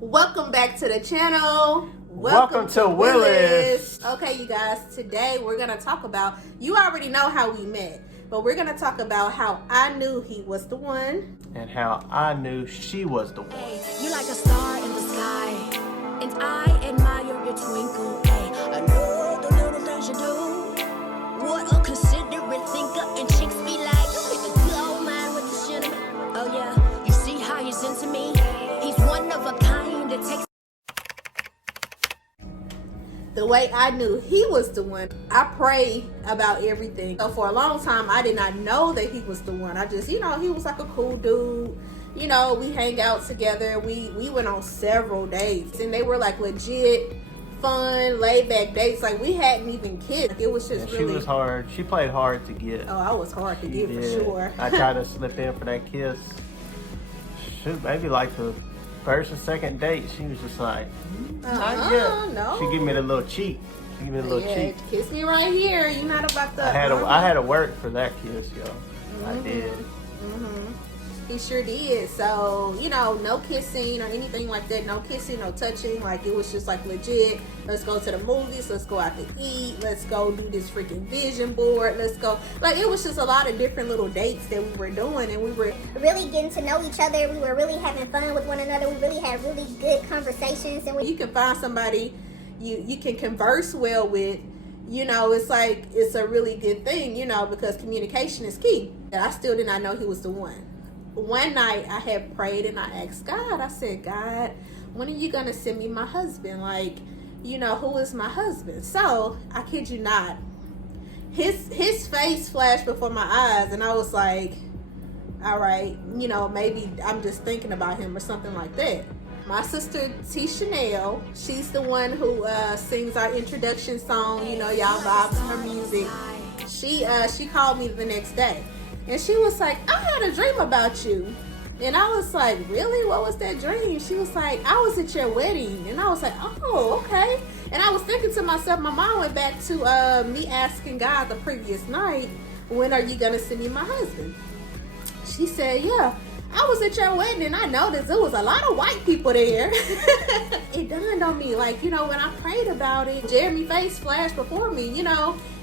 Welcome back to the channel. Welcome to Willis. Okay, you guys, today we're going to talk about, you already know how we met, but we're going to talk about how I knew he was the one. And how I knew she was the one. Hey, you like a star in the sky, and I admire your twinkle. Hey, I know the little things you do. What a considerate thinker, and chicks be like, you hit the good old man with the cinnamon. Oh yeah, you see how he's into me? He's one of a kind that takes. The way I knew he was the one, I prayed about everything. So for a long time, I did not know that he was the one. I just, he was like a cool dude. We hang out together. We went on several dates, and they were like legit, fun, laid back dates. Like we hadn't even kissed. Like, it was just She really. was hard. She played hard to get. Oh, I was hard to get for sure. I tried to slip in for that kiss. Shoot, maybe like the first or second date, she was just like, not yet. No. She gave me the little cheek. She gave me the little cheek. Kiss me right here. You're not about to. I had to work for that kiss, yo. I did. He sure did. So, no kissing or anything like that. No kissing, no touching. Like, it was just like legit. Let's go to the movies. Let's go out to eat. Let's go do this freaking vision board. Let's go. Like, it was just a lot of different little dates that we were doing. And we were really getting to know each other. We were really having fun with one another. We really had really good conversations. And you can find somebody you can converse well with. It's like, it's a really good thing, because communication is key. And I still did not know he was the one. One night I had prayed and I asked God, I said, God, when are you going to send me my husband? Like, who is my husband? So, I kid you not, his face flashed before my eyes and I was like, all right, maybe I'm just thinking about him or something like that. My sister T. Chanel, she's the one who sings our introduction song, y'all vibes to her music. She called me the next day. And she was like, I had a dream about you. And I was like, really? What was that dream? She was like, I was at your wedding. And I was like, oh, okay. And I was thinking to myself, my mind went back to me asking God the previous night, when are you going to send me my husband? She said, yeah, I was at your wedding and I noticed there was a lot of white people there. It dawned on me, like, when I prayed about it, Jeremy's face flashed before me,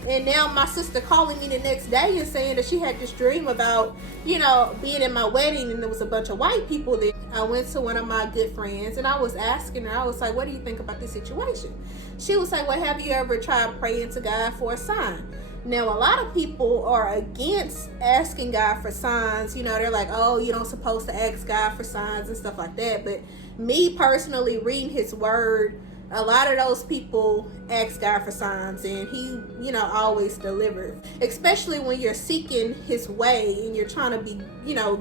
and now my sister calling me the next day and saying that she had this dream about, being at my wedding and there was a bunch of white people there. I went to one of my good friends and I was asking her, I was like, what do you think about this situation? She was like, well, have you ever tried praying to God for a sign? Now, a lot of people are against asking God for signs. They're like, oh, you don't supposed to ask God for signs and stuff like that. But me personally, reading his word, a lot of those people ask God for signs, and he, always delivers. Especially when you're seeking his way and you're trying to be,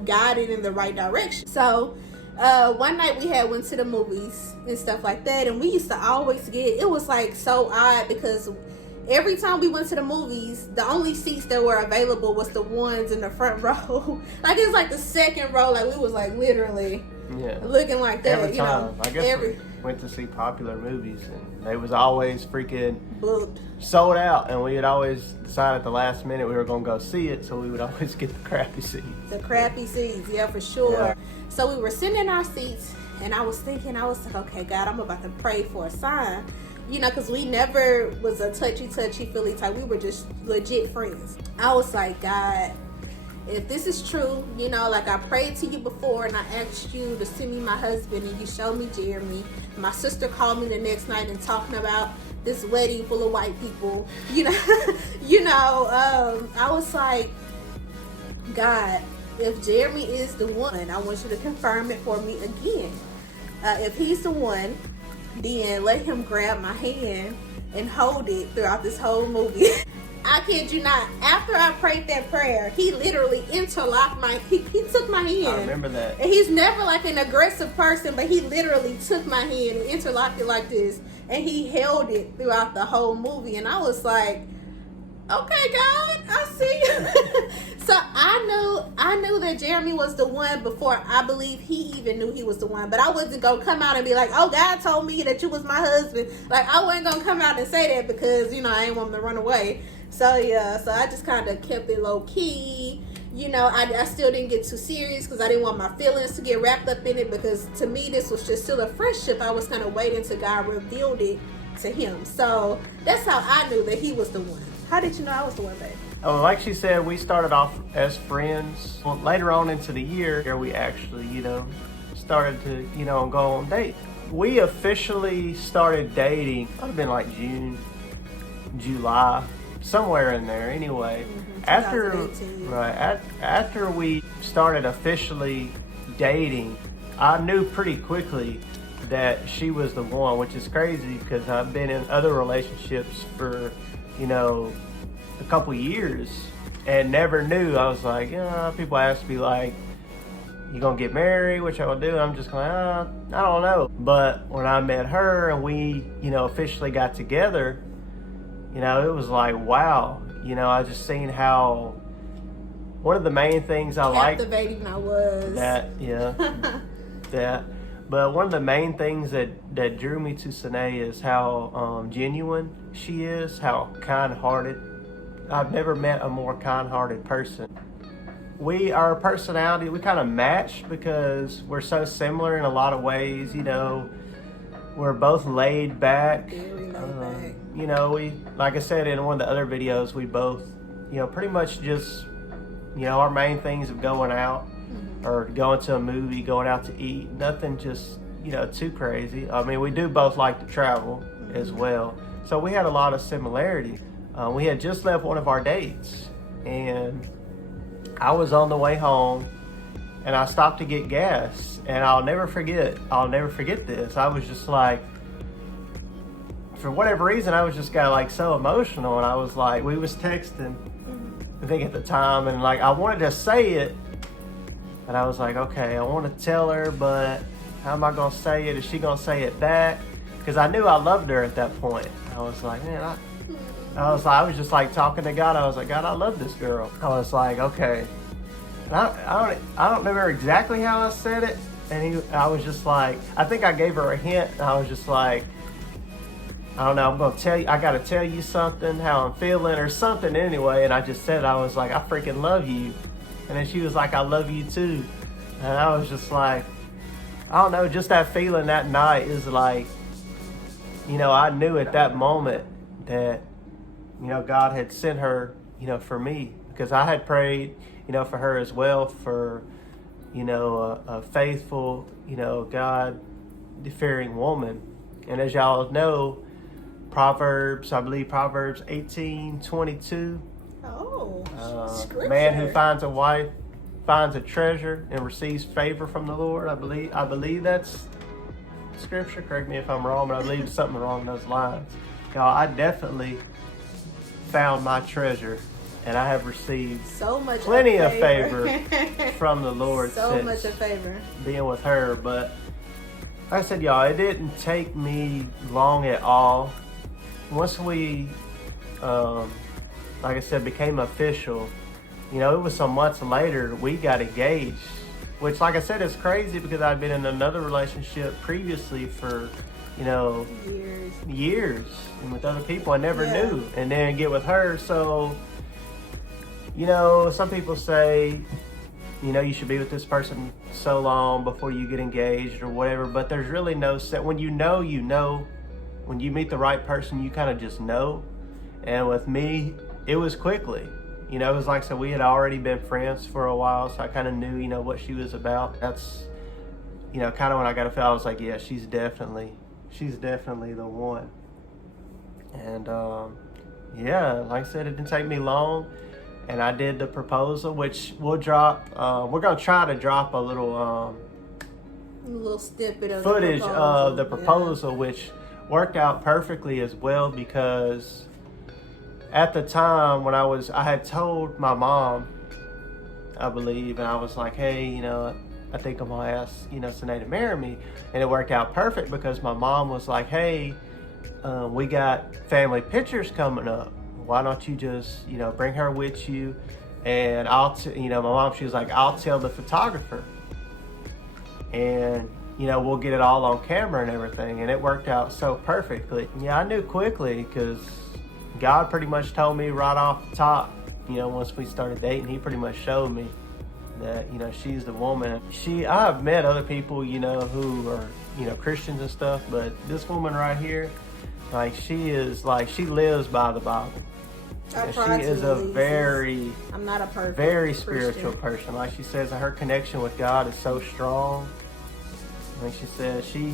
guided in the right direction. So, one night we went to the movies and stuff like that, and we used to always it was like so odd because every time we went to the movies, the only seats that were available was the ones in the front row. Like, it was like the second row. Like, we was like literally looking like that. Every time. I guess we went to see popular movies and they was always freaking booked, sold out. And we would always decide at the last minute we were going to go see it. So we would always get the crappy seats. The crappy seats, yeah, for sure. Yeah. So we were sitting in our seats and I was thinking, I was like, okay, God, I'm about to pray for a sign. Because we never was a touchy feely type. We were just legit friends. I was like, God, if this is true, like I prayed to you before and I asked you to send me my husband and you showed me Jeremy. My sister called me the next night and talking about this wedding full of white people. I was like, God, if Jeremy is the one, I want you to confirm it for me again. If he's the one, then let him grab my hand and hold it throughout this whole movie. I kid you not. After I prayed that prayer, he literally interlocked he took my hand. I remember that. And he's never like an aggressive person, but he literally took my hand and interlocked it like this. And he held it throughout the whole movie. And I was like, okay, God, I see you. So I knew that Jeremy was the one before I believe he even knew he was the one. But I wasn't going to come out and be like, oh, God told me that you was my husband. Like, I wasn't going to come out and say that because, I ain't want him to run away. So, yeah, so I just kind of kept it low key. you know, I still didn't get too serious because I didn't want my feelings to get wrapped up in it, because to me this was just still a friendship. I was kind of waiting till God revealed it to him. So that's how I knew that he was the one. How did you know I was the one, babe? Oh, like she said, we started off as friends. Well, later on into the year, we actually, you know, started to, you know, go on dates. We officially started dating, it would have been like June, July, somewhere in there anyway. After we started officially dating, I knew pretty quickly that she was the one, which is crazy because I've been in other relationships for, you know, a couple years and never knew. I was like, yeah, people ask me like, you gonna get married, which I will do. I'm just going, I don't know. But when I met her and we, you know, officially got together, you know, it was like, wow. You know, I just seen how one of the main things I liked. Captivating I was. That, yeah, that. But one of the main things that drew me to Sine is how genuine she is, how kind-hearted. I've never met a more kind-hearted person. Our personality, we kind of match because we're so similar in a lot of ways, you know. We're both laid back. Very laid back. You know, we, like I said in one of the other videos, we both, you know, pretty much just, you know, our main things of going out or going to a movie, going out to eat, nothing just, you know, too crazy. I mean, we do both like to travel as well. So we had a lot of similarity. We had just left one of our dates and I was on the way home and I stopped to get gas, and I'll never forget this. I was just like, for whatever reason, I was just got like so emotional, and I was like, we was texting, I think at the time, and like I wanted to say it, and I was like, okay, I want to tell her, but how am I gonna say it? Is she gonna say it back? Because I knew I loved her at that point. I was like, man, I was just like talking to God. I was like, God, I love this girl. I was like, okay. And I don't remember exactly how I said it. And I was just like, I think I gave her a hint. And I was just like, I don't know, I'm going to tell you, I got to tell you something, how I'm feeling or something anyway. And I just said, I was like, I freaking love you. And then she was like, I love you too. And I was just like, I don't know, just that feeling that night is like, you know, I knew at that moment that, you know, God had sent her, you know, for me, because I had prayed, you know, for her as well, for, you know, a faithful, you know, God-fearing woman. And as y'all know, I believe Proverbs 18:22. Oh, scripture. Man who finds a wife finds a treasure and receives favor from the Lord. I believe that's scripture. Correct me if I'm wrong, but I believe it's something along those lines. Y'all, I definitely found my treasure, and I have received plenty of favor from the Lord so much of favor being with her. But like I said, y'all, it didn't take me long at all. Once we, like I said, became official, you know, it was some months later we got engaged, which, like I said, is crazy because I'd been in another relationship previously for, you know, years and with other people I never knew, and then get with her. So, you know, some people say, you know, you should be with this person so long before you get engaged or whatever, but there's really no set. When you know, when you meet the right person, you kind of just know. And with me, it was quickly. You know, it was like, so we had already been friends for a while, so I kind of knew, you know, what she was about. That's, you know, kind of when I got a feel, I was like, yeah, she's definitely the one. And yeah, like I said, it didn't take me long, and I did the proposal, which we'll drop. We're gonna try to drop a little snippet of footage of the proposal, which worked out perfectly as well, because at the time when I had told my mom, I believe, and I was like, hey, you know, I think I'm gonna ask, you know, Sine to marry me. And it worked out perfect because my mom was like, hey, we got family pictures coming up. Why don't you just, you know, bring her with you? And you know, my mom, she was like, I'll tell the photographer. And, you know, we'll get it all on camera and everything. And it worked out so perfectly. Yeah, I knew quickly because God pretty much told me right off the top, you know, once we started dating, he pretty much showed me that, you know, she's the woman. I've met other people, you know, who are, you know, Christians and stuff, but this woman right here, like, she lives by the Bible. She is a I'm not a perfect very spiritual person. Like she says, her connection with God is so strong. Like she says, she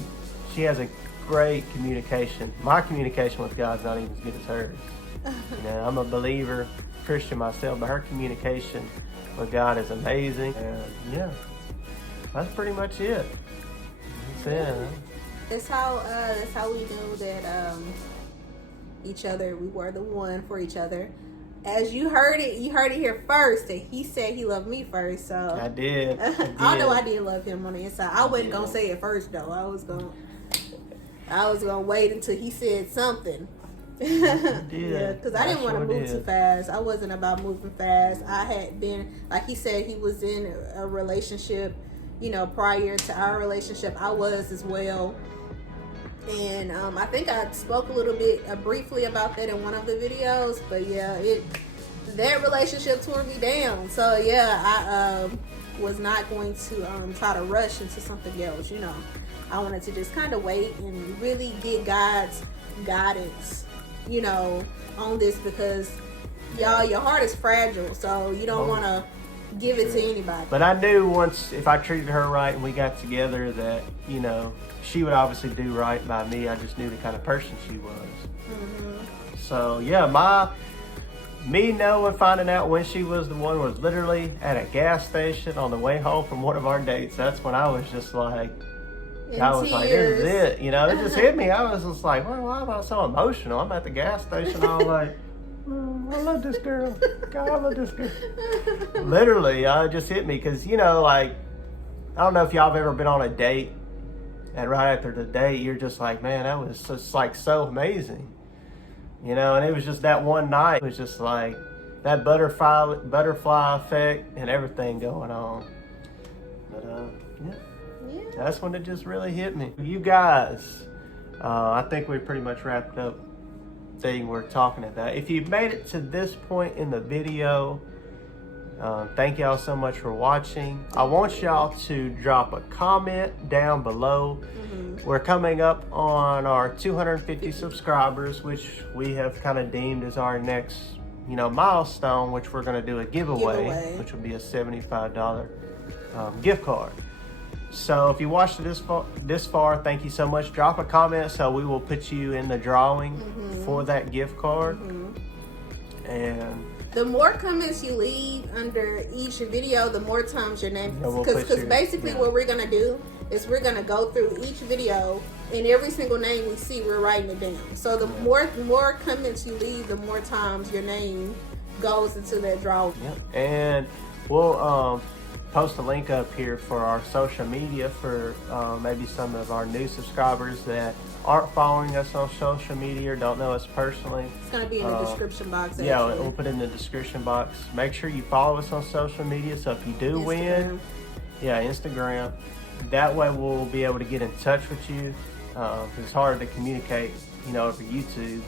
has a great communication. My communication with God's not even as good as hers. You know, I'm a believer, Christian myself, but her communication with God is amazing. And yeah, that's pretty much it. That's it. That's how we knew that each other, we were the one for each other. As you heard it here first, that he said he loved me first. So I did. I know I did love him on the inside. I wasn't gonna say it first though. I was gonna wait until he said something. Yeah, because I didn't want to move too fast. I wasn't about moving fast. I had been, like he said, he was in a relationship, you know, prior to our relationship. I was as well. And I think I spoke a little bit briefly about that in one of the videos. But yeah, that relationship tore me down. So yeah, I was not going to try to rush into something else. You know, I wanted to just kind of wait and really get God's guidance, you know, on this, because y'all, your heart is fragile, so you don't want to give it to anybody. But I knew once, if I treated her right and we got together, that, you know, she would obviously do right by me. I just knew the kind of person she was. Mm-hmm. So yeah, me knowing, finding out when she was the one was literally at a gas station on the way home from one of our dates. That's when I was just like, like, this is it. You know, it just hit me. I was just like, well, why am I so emotional? I'm at the gas station all like, I love this girl. God, I love this girl. Literally, it just hit me because, you know, like, I don't know if y'all have ever been on a date, and right after the date, you're just like, man, that was just like so amazing. You know, and it was just that one night. It was just like that butterfly effect and everything going on. But yeah, that's when it just really hit me. You guys, I think we pretty much wrapped up thing we're talking about. If you've made it to this point in the video, thank y'all so much for watching. I want y'all to drop a comment down below. We're coming up on our 250 subscribers, which we have kind of deemed as our next, you know, milestone, which we're going to do a giveaway, which will be a $75 gift card. So if you watched this far, thank you so much. Drop a comment so we will put you in the drawing for that gift card. And the more comments you leave under each video, the more times your name, because basically what we're gonna do is we're gonna go through each video, and every single name we see, we're writing it down. So the more comments you leave, the more times your name goes into that drawing. And we'll post a link up here for our social media for maybe some of our new subscribers that aren't following us on social media or don't know us personally. It's going to be in the description box. Actually. Yeah, we'll put it in the description box. Make sure you follow us on social media, so if you do win, Instagram, that way we'll be able to get in touch with you. It's hard to communicate, you know, over YouTube.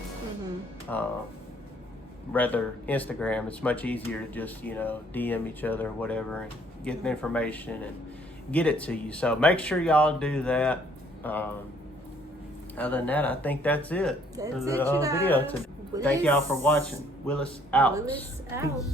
Rather Instagram, it's much easier to just, you know, DM each other or whatever and get the information and get it to you. So make sure y'all do that. Other than that, I think that's it. That's for the it, you guys. video today. Thank y'all for watching. Willis out. Willis out.